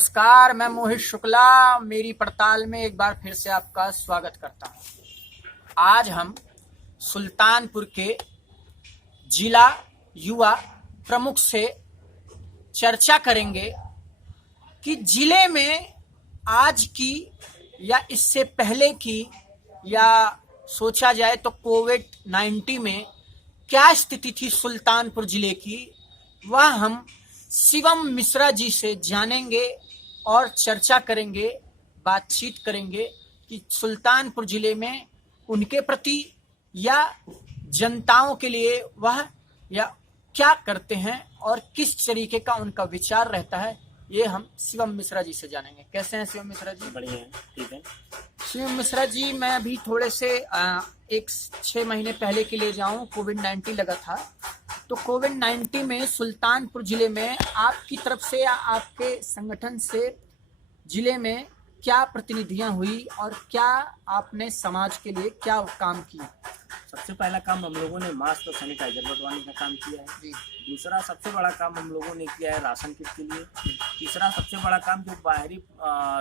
नमस्कार, मैं मोहित शुक्ला मेरी पड़ताल में एक बार फिर से आपका स्वागत करता हूं। आज हम सुल्तानपुर के जिला युवा प्रमुख से चर्चा करेंगे कि जिले में आज की या इससे पहले की या सोचा जाए तो कोविड-19 में क्या स्थिति थी सुल्तानपुर जिले की, वह हम शिवम मिश्रा जी से जानेंगे और चर्चा करेंगे, बातचीत करेंगे कि सुल्तानपुर जिले में उनके प्रति या जनताओं के लिए वह या क्या करते हैं और किस तरीके का उनका विचार रहता है, ये हम शिवम मिश्रा जी से जानेंगे। कैसे हैं शिवम मिश्रा जी? बढ़िया है, ठीक है। शिवम मिश्रा जी, मैं अभी थोड़े से 6 महीने पहले के लिए जाऊं, कोविड-19 लगा था, तो कोविड-19 में सुल्तानपुर जिले में आपकी तरफ से या आपके संगठन से जिले में क्या प्रतिनिधियां हुई और क्या आपने समाज के लिए क्या काम किया? सबसे पहला काम हम लोगों ने मास्क और सैनिटाइजर बंटवाने का काम किया है। दूसरा सबसे बड़ा काम हम लोगों ने किया है राशन किट के लिए। तीसरा सबसे बड़ा काम जो बाहरी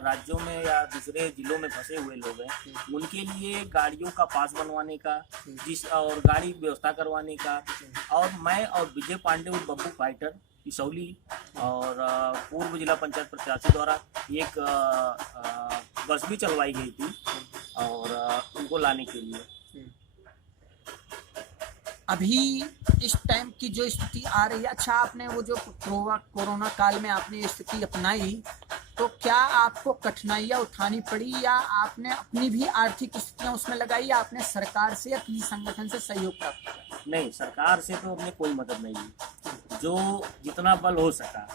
राज्यों में या दूसरे जिलों में फंसे हुए लोग हैं उनके लिए गाड़ियों का पास बनवाने का और गाड़ी व्यवस्था करवाने का। और मैं और विजय पांडे और बब्बू फाइटर इसौली और पूर्व जिला पंचायत प्रत्याशी द्वारा एक बस भी चलवाई गई थी और उनको लाने के लिए। अभी इस टाइम की जो स्थिति आ रही है, अच्छा आपने वो जो कोरोना काल में आपने स्थिति अपनाई, तो क्या आपको कठिनाइयाँ उठानी पड़ी या आपने अपनी भी आर्थिक स्थितियाँ उसमें लगाई या आपने सरकार से या किसी संगठन से सहयोग प्राप्त किया? नहीं, सरकार से तो हमने कोई मदद नहीं ली। जो जितना बल हो सका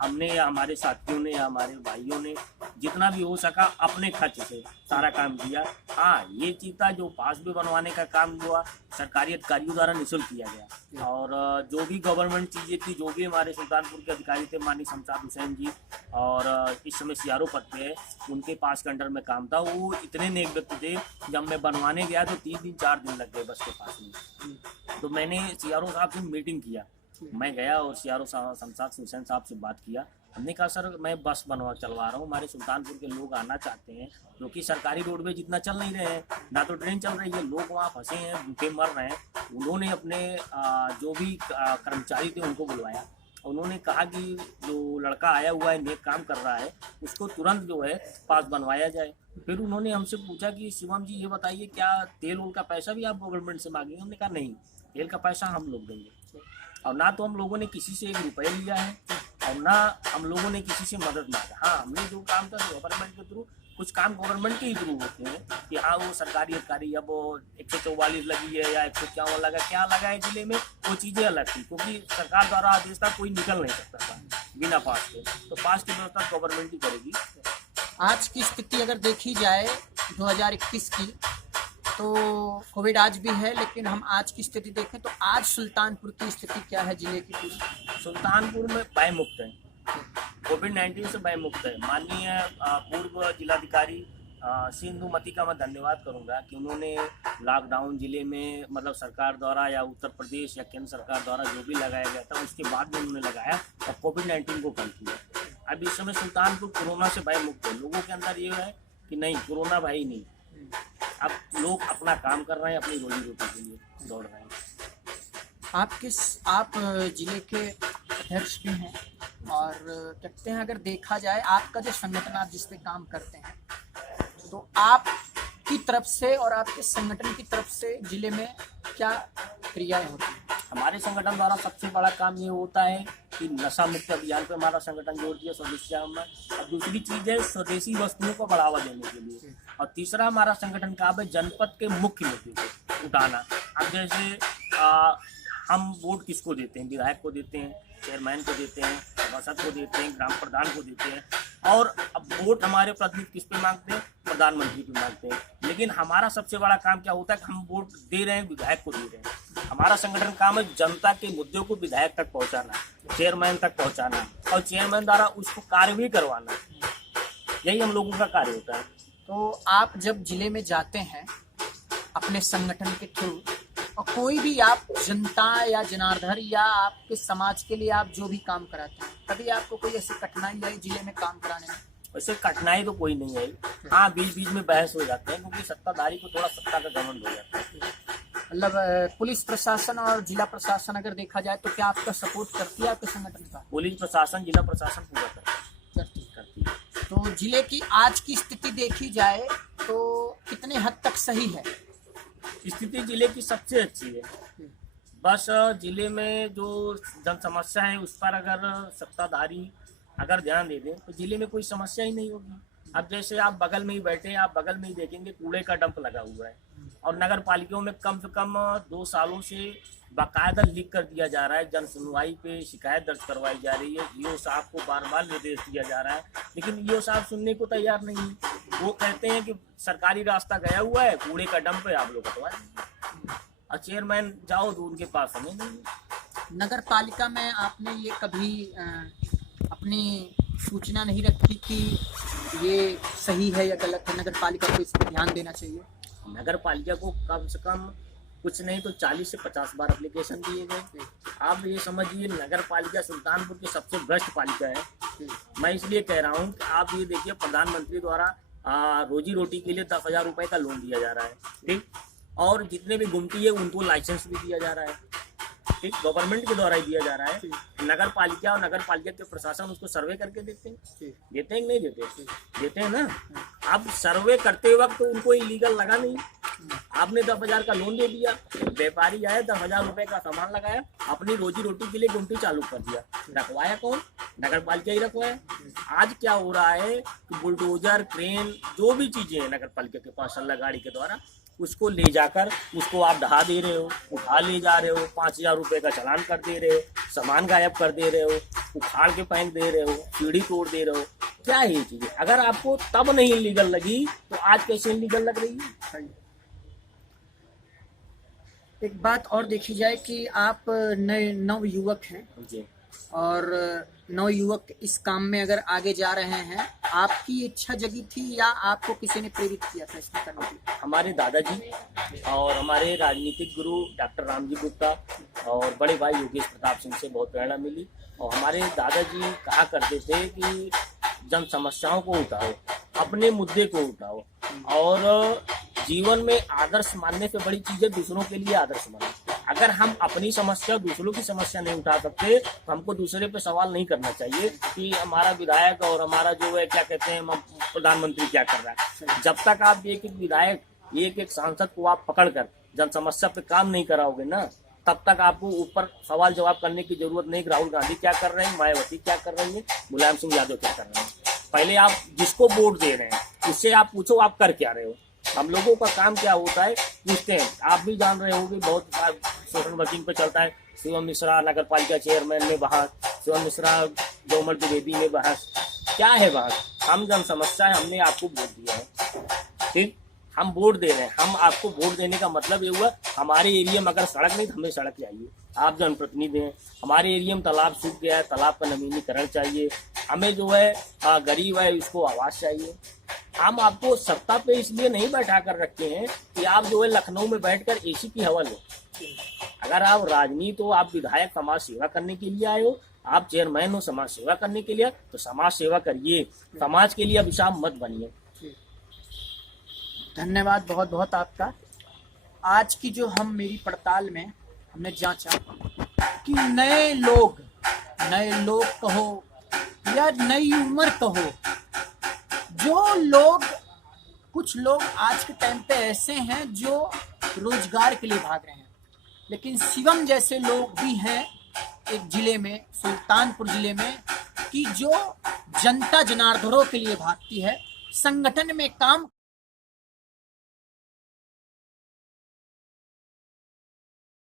हमने या हमारे साथियों ने या हमारे भाइयों ने जितना भी हो सका अपने खर्च से सारा काम किया। हाँ, ये चीज़ था जो पास भी बनवाने का काम हुआ सरकारी अधिकारियों द्वारा निःशुल्क किया गया। और जो भी गवर्नमेंट चीज़ें थी, जो भी हमारे सुल्तानपुर के अधिकारी थे, माननीय शमशाद हुसैन जी और इस समय सीआरओ पद पे है, उनके पास के अंडर में काम था। वो इतने नेक व्यक्ति थे, जब मैं बनवाने गया तो 3 दिन 4 दिन लग गए बस के पास में। तो मैंने सीआरओ साहब से मीटिंग किया, मैं गया और सीआरओ शमशाद हुसैन साहब से बात किया। हमने कहा सर मैं बस चलवा रहा हूँ, हमारे सुल्तानपुर के लोग आना चाहते हैं क्योंकि सरकारी रोडवेज इतना चल नहीं रहे हैं, ना तो ट्रेन चल रही है, लोग वहाँ फंसे हैं, भूखे मर रहे हैं। उन्होंने अपने जो भी कर्मचारी थे उनको बुलवाया। उन्होंने कहा कि जो लड़का आया हुआ है, नेक काम कर रहा है, उसको तुरंत जो है पास बनवाया जाए। फिर उन्होंने हमसे पूछा कि शिवम जी ये बताइए क्या तेल उल का पैसा भी आप गवर्नमेंट से मांगेंगे? हमने कहा नहीं, तेल का पैसा हम लोग देंगे। और ना तो हम लोगों ने किसी से 1 रुपया लिया है और ना हम लोगों ने किसी से मदद मांगा। हाँ, हमने जो काम था गवर्नमेंट के थ्रू, कुछ काम गवर्नमेंट के ही थ्रू होते हैं कि हाँ वो सरकारी अधिकारी अब 144 लगी है या 151 लगा, क्या लगा है जिले में, वो चीज़ें अलग थी क्योंकि सरकार द्वारा आदेश था कोई निकल नहीं सकता था बिना पास के, तो पास की व्यवस्था गवर्नमेंट ही करेगी। आज की स्थिति अगर देखी जाए 2021 की, तो कोविड आज भी है, लेकिन हम आज की स्थिति देखें तो आज सुल्तानपुर की स्थिति क्या है जिले की पूरी? सुल्तानपुर में भय मुक्त है, कोविड-19 से भय मुक्त है। माननीय पूर्व जिलाधिकारी सिंधुमती का मैं धन्यवाद करूंगा कि उन्होंने लॉकडाउन जिले में मतलब सरकार द्वारा या उत्तर प्रदेश या केंद्र सरकार द्वारा जो भी लगाया गया था उसके बाद में उन्होंने लगाया और कोविड-19 को कम किया। अब इस समय सुल्तानपुर कोरोना से भय मुक्त है। लोगों के अंदर ये है कि नहीं, कोरोना भय नहीं, अब लोग अपना काम कर रहे हैं, अपनी रोजी रोटी के लिए दौड़ रहे हैं। आप जिले के अध्यक्ष भी हैं और कहते हैं अगर देखा जाए आपका जो संगठन आप जिस पे काम करते हैं, तो आपकी तरफ से और आपके संगठन की तरफ से जिले में क्या क्रियाएं होती हैं? हमारे संगठन द्वारा सबसे बड़ा काम ये होता है कि नशा मुक्त अभियान पे हमारा संगठन जोड़ दिया स्वदेशी में। और दूसरी चीज़ है स्वदेशी वस्तुओं को बढ़ावा देने के लिए। और तीसरा हमारा संगठन काम है जनपद के मुख्य मुद्दे को उठाना। अब जैसे हम वोट किसको देते हैं? विधायक को देते हैं, चेयरमैन को देते हैं, सभासद को देते हैं, ग्राम प्रधान को देते हैं। और अब वोट हमारे प्रतिनिधि किस पे मांगते हैं? प्रधानमंत्री पे मांगते हैं। लेकिन हमारा सबसे बड़ा काम क्या होता है कि हम वोट दे रहे हैं, विधायक को दे रहे हैं। हमारा संगठन काम है जनता के मुद्दों को विधायक तक पहुंचाना, चेयरमैन तक पहुंचाना और चेयरमैन द्वारा उसको कार्य भी करवाना। यही हम लोगों का कार्य होता है। तो आप जब जिले में जाते हैं अपने संगठन के थ्रू, और कोई भी आप जनता या जनार्दन या आपके समाज के लिए आप जो भी काम कराते हैं, कभी आपको कोई ऐसी कठिनाई आई जिले में काम कराने में? वैसे कठिनाई तो कोई नहीं आई। हाँ, बीच बीच में बहस हो जाते हैं क्योंकि सत्ताधारी को थोड़ा सत्ता का घमंड हो जाता है। मतलब पुलिस प्रशासन और जिला प्रशासन अगर देखा जाए तो क्या आपका सपोर्ट करती है आपके संगठन का? पुलिस प्रशासन, जिला प्रशासन पूरा करती है। तो जिले की आज की स्थिति देखी जाए तो कितने हद तक सही है? स्थिति जिले की सबसे अच्छी है। बस जिले में जो जन समस्या है उस पर अगर सत्ताधारी अगर ध्यान दे दें तो जिले में कोई समस्या ही नहीं होगी। अब जैसे आप बगल में ही बैठे हैं, आप बगल में ही देखेंगे कूड़े का डंप लगा हुआ है और नगर पालिकाओं में कम से कम 2 सालों से बाकायदा लिख कर दिया जा रहा है, जन सुनवाई पे शिकायत दर्ज करवाई जा रही है। ईओ साहब को बार बार निर्देश दिया जा रहा है, लेकिन ईओ साहब सुनने को तैयार नहीं है। वो कहते हैं कि सरकारी रास्ता गया हुआ है, कूड़े का डंप है, आप लोग हटवा दीजिए। और चेयरमैन जाओ तो उनके पास समय नहीं है। नगर पालिका में आपने ये कभी अपनी सूचना नहीं रखी कि ये सही है या गलत है? नगर पालिका को इस पर ध्यान देना चाहिए। नगर पालिका को कम से कम कुछ नहीं तो 40 से 50 बार एप्लीकेशन दिए गए। आप ये समझिए नगर पालिका सुल्तानपुर की सबसे भ्रष्ट पालिका है। मैं इसलिए कह रहा हूँ कि आप ये देखिए प्रधानमंत्री द्वारा रोजी रोटी के लिए 10,000 रुपए का लोन दिया जा रहा है, ठीक, और जितने भी गुमटी है उनको लाइसेंस भी दिया जा रहा है, ठीक, गवर्नमेंट के द्वारा ही दिया जा रहा है। नगर पालिका और नगर पालिका के प्रशासन उसको सर्वे करके देते हैं कि नहीं देते? देते हैं ना। अब सर्वे करते वक्त तो उनको इलीगल लगा नहीं। आपने 10,000 का लोन दे दिया, व्यापारी आया 10,000 रुपए का सामान लगाया, अपनी रोजी रोटी के लिए गुमटी चालू कर दिया। रखवाया कौन? नगर पालिका ही रखवाया। आज क्या हो रहा है कि बुलडोजर, क्रेन, जो भी चीजें हैं नगर पालिका के पास सल्ला गाड़ी के द्वारा, उसको ले जाकर उसको आप ढहा दे रहे हो, उठा ले जा रहे हो, 5,000 रुपए का चालान कर दे रहे हो, सामान गायब कर दे रहे हो, उखाड़ के फेंक दे रहे हो, सीढ़ी तोड़ दे रहे हो। क्या है ये चीजें? अगर आपको तब नहीं लीगल लगी तो आज कैसे लीगल लग रही है? एक बात और देखी जाए कि आप नए नव युवक हैं जी, और नव युवक इस काम में अगर आगे जा रहे हैं, आपकी इच्छा जगी थी या आपको किसी ने प्रेरित किया था इसमें करने के लिए? हमारे दादाजी और हमारे राजनीतिक गुरु डॉक्टर रामजी गुप्ता और बड़े भाई योगेश प्रताप सिंह से बहुत प्रेरणा मिली। और हमारे दादाजी कहा करते थे कि जन समस्याओं को उठाओ, अपने मुद्दे को उठाओ, और जीवन में आदर्श मानने से बड़ी चीज है दूसरों के लिए आदर्श मानो। अगर हम अपनी समस्या दूसरों की समस्या नहीं उठा सकते तो हमको दूसरे पे सवाल नहीं करना चाहिए कि हमारा विधायक और हमारा जो है क्या कहते हैं प्रधानमंत्री क्या कर रहा है। जब तक आप एक एक विधायक, एक एक सांसद को आप पकड़कर जन समस्या पे काम नहीं कराओगे ना, तब तक आपको ऊपर सवाल जवाब करने की जरूरत नहीं। राहुल गांधी क्या कर रहे हैं, मायावती क्या कर रही है, मुलायम सिंह यादव क्या कर रहे हैं। पहले आप जिसको वोट दे रहे हैं उससे आप पूछो आप कर क्या रहे हो। हम लोगों का काम क्या होता है पूछते हैं। आप भी जान रहे होंगे, बहुत सोशल वर्किंग पे चलता है। शिवम मिश्रा नगर पालिका चेयरमैन में बहस, शिवम मिश्रा जोमल द्विवेदी में बहस। क्या है बहस? हम जन समस्या है, हमने आपको वोट दिया है, ठीक, हम वोट दे रहे हैं। हम आपको वोट देने का मतलब ये हुआ हमारे एरिया में अगर सड़क नहीं तो हमें सड़क चाहिए। आप जनप्रतिनिधि हैं, हमारे एरिया में तालाब सूख गया है, तालाब का नवीनीकरण चाहिए। हमें जो है गरीब है उसको आवास चाहिए। हम आपको सत्ता पे इसलिए नहीं बैठा कर रखे हैं कि आप जो है लखनऊ में बैठकर एसी की हवा लो। अगर आप राजनीति हो, आप विधायक समाज सेवा करने के लिए आए हो, आप चेयरमैन हो समाज सेवा करने के लिए, तो समाज सेवा करिए, समाज के लिए अभिशाप मत बनिए। धन्यवाद बहुत बहुत आपका। आज की जो हम मेरी पड़ताल में हमने जांचा कि नए लोग कहो या नई उम्र कहो, जो लोग, कुछ लोग आज के टाइम पे ऐसे हैं जो रोजगार के लिए भाग रहे हैं, लेकिन शिवम जैसे लोग भी हैं एक जिले में, सुल्तानपुर जिले में, कि जो जनता जनार्दनों के लिए भागती है, संगठन में काम